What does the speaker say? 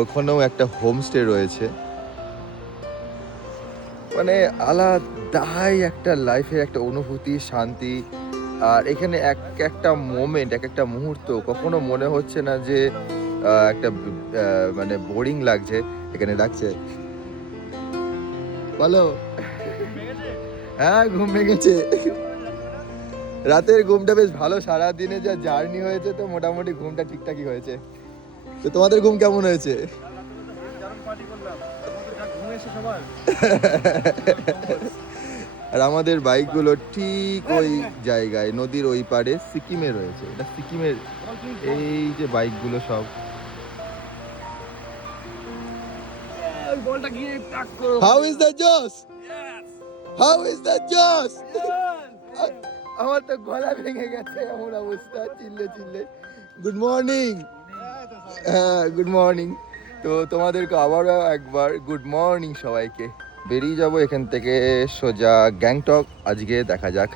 ওখানেও একটা হোমস্টে রয়েছে। মানে আলাদাই একটা লাইফের একটা অনুভূতি, শান্তি। আর এখানে একটা মোমেন্ট, একটা মুহূর্ত কখনো মনে হচ্ছে না যে একটা মানে বোরিং লাগছে। এখানে লাগছে বলো। হ্যাঁ, ঘুম ভেঙেছে। রাতের ঘুমটা বেশ ভালো, সারাদিনে যা জার্নি হয়েছে তো মোটামুটি ঘুমটা ঠিকঠাকই হয়েছে। তো তোমাদের ঘুম কেমন হয়েছে? আর আমাদের বাইকগুলো ঠিক ওই জায়গায় নদীর ওই পারে সিকিমে রয়েছে। এটা সিকিমের এই যে বাইকগুলো সব। হাউ ইজ দ্য জোস? হাউ ইজ দ্য জোস? আমার তো গলা ভেঙে গেছে এমন অবস্থা, চিল্লে চিল্লে। Good morning. হ্যাঁ, গুড মর্নিং। তো তোমাদেরকে আবারও একবার গুড মর্নিং সবাইকে। বেরিয়ে যাব এখান থেকে সোজা গ্যাংটক। আজকে দেখা যাক